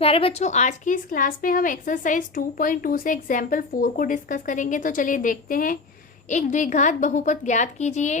प्यारे बच्चों, आज की इस क्लास में हम एक्सरसाइज 2.2 से एग्जाम्पल 4 को डिस्कस करेंगे। तो चलिए देखते हैं। एक द्विघात बहुपद ज्ञात कीजिए,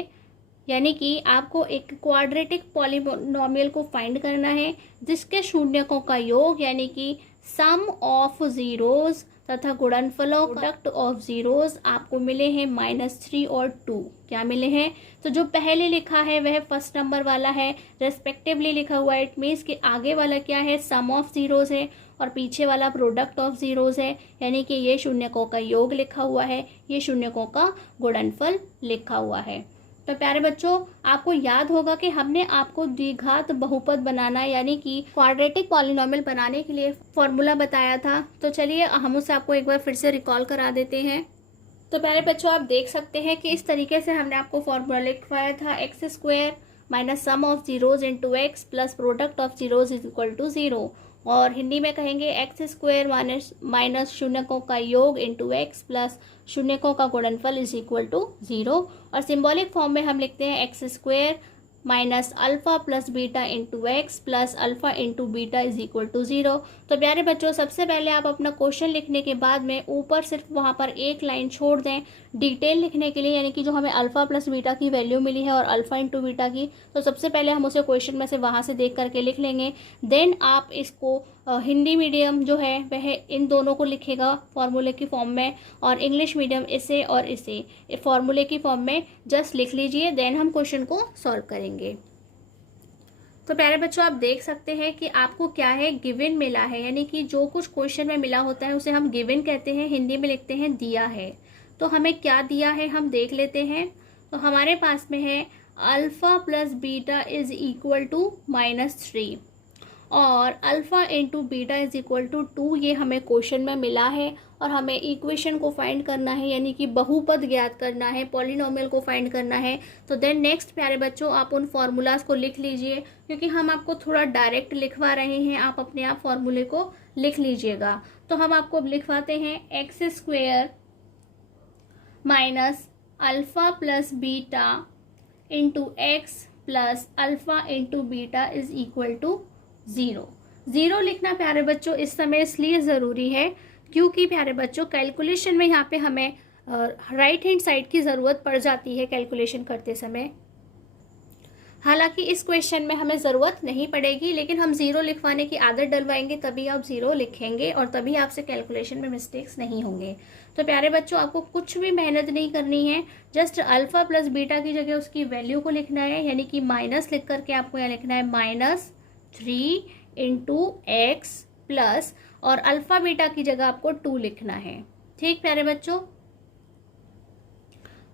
यानी कि आपको एक क्वाड्रेटिक पॉलिनोमियल को फाइंड करना है जिसके शून्यकों का योग यानी कि सम ऑफ जीरोज तथा गुणनफलों प्रोडक्ट ऑफ जीरोज आपको मिले हैं -3 और 2। क्या मिले हैं? तो जो पहले लिखा है वह फर्स्ट नंबर वाला है, रेस्पेक्टिवली लिखा हुआ है। इट मीन्स कि आगे वाला क्या है, सम ऑफ जीरोज है और पीछे वाला प्रोडक्ट ऑफ जीरोज है, यानी कि ये शून्यकों का योग लिखा हुआ है, ये शून्यकों का गुणनफल लिखा हुआ है। तो प्यारे बच्चों, आपको याद होगा कि हमने आपको द्विघात बहुपद बनाना यानी कि क्वाड्रेटिक पॉलिनोमियल बनाने के लिए फॉर्मूला बताया था। तो चलिए हम उसे आपको एक बार फिर से रिकॉल करा देते हैं। तो प्यारे बच्चों, आप देख सकते हैं कि इस तरीके से हमने आपको फॉर्मूला लिखवाया था, x² minus sum of zeros into x plus product of zeros is equal to 0। और हिंदी में कहेंगे x² माइनस शून्यकों का योग इंटू एक्स प्लस शून्यकों का गुणनफल इज इक्वल टू 0। और सिंबॉलिक फॉर्म में हम लिखते हैं x² minus alpha plus beta into x plus alpha into beta is equal to 0। तो प्यारे बच्चों, सबसे पहले आप अपना क्वेश्चन लिखने के बाद में ऊपर सिर्फ वहाँ पर एक लाइन छोड़ दें डिटेल लिखने के लिए, यानी कि जो हमें अल्फा प्लस बीटा की वैल्यू मिली है और अल्फा इंटू बीटा की, तो सबसे पहले हम उसे क्वेश्चन में से वहाँ से देख करके लिख लेंगे। देन आप इसको हिंदी मीडियम जो है वह इन दोनों को लिखेगा फॉर्मूले की फॉर्म में, और इंग्लिश मीडियम इसे और इसे फॉर्मूले की फॉर्म में जस्ट लिख लीजिए। देन हम क्वेश्चन को सॉल्व करेंगे। तो प्यारे बच्चों, आप देख सकते हैं कि आपको क्या है, गिवन मिला है, यानी कि जो कुछ क्वेश्चन में मिला होता है उसे हम गिवन कहते हैं, हिंदी में लिखते हैं दिया है। तो हमें क्या दिया है हम देख लेते हैं। तो हमारे पास में है alpha plus beta is equal to -3 और alpha into beta is equal to 2, ये हमें क्वेश्चन में मिला है। और हमें इक्वेशन को फाइंड करना है, यानी कि बहुपद ज्ञात करना है, पॉलिनोमियल को फाइंड करना है। तो देन नेक्स्ट प्यारे बच्चों, आप उन फॉर्मूलाज को लिख लीजिए, क्योंकि हम आपको थोड़ा डायरेक्ट लिखवा रहे हैं, आप अपने आप फॉर्मूले को लिख लीजिएगा। तो हम आपको लिखवाते हैं x² minus alpha plus beta into x plus alpha into beta is equal to 0 लिखना प्यारे बच्चों इस समय इसलिए ज़रूरी है क्योंकि प्यारे बच्चों कैलकुलेशन में यहाँ पे हमें राइट हैंड साइड की ज़रूरत पड़ जाती है कैलकुलेशन करते समय। हालांकि इस क्वेश्चन में हमें ज़रूरत नहीं पड़ेगी, लेकिन हम 0 लिखवाने की आदत डलवाएंगे तभी आप 0 लिखेंगे और तभी आपसे कैलकुलेशन में मिस्टेक्स नहीं होंगे। तो प्यारे बच्चों, आपको कुछ भी मेहनत नहीं करनी है, जस्ट अल्फा प्लस बीटा की जगह उसकी वैल्यू को लिखना है, यानी कि माइनस लिख करके आपको यहाँ लिखना है -3 इंटू एक्स प्लस और अल्फा बीटा की जगह आपको 2 लिखना है। ठीक प्यारे बच्चों,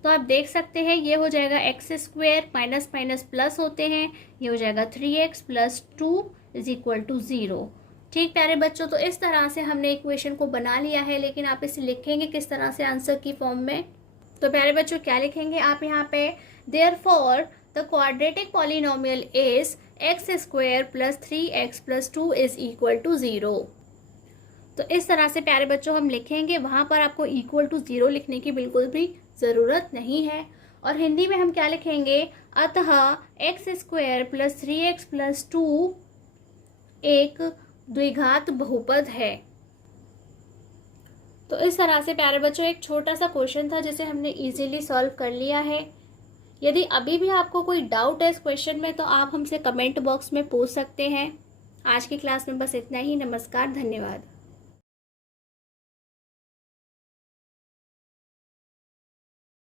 तो आप देख सकते हैं ये हो जाएगा x² माइनस माइनस प्लस होते हैं, ये हो जाएगा 3x plus 2 is equal to 0। ठीक प्यारे बच्चों, तो इस तरह से हमने इक्वेशन को बना लिया है, लेकिन आप इसे लिखेंगे किस तरह से आंसर की फॉर्म में। तो प्यारे बच्चों क्या लिखेंगे आप यहाँ पे, therefore the quadratic polynomial is x² plus 3x plus 2 is equal to 0। तो इस तरह से प्यारे बच्चों हम लिखेंगे, वहाँ पर आपको इक्वल टू 0 लिखने की बिल्कुल भी ज़रूरत नहीं है। और हिंदी में हम क्या लिखेंगे, अतः x² प्लस 3x प्लस 2 एक द्विघात बहुपद है। तो इस तरह से प्यारे बच्चों एक छोटा सा क्वेश्चन था जिसे हमने इजीली सॉल्व कर लिया है। यदि अभी भी आपको कोई डाउट है इस क्वेश्चन में तो आप हमसे कमेंट बॉक्स में पूछ सकते हैं। आज की क्लास में बस इतना ही। नमस्कार, धन्यवाद।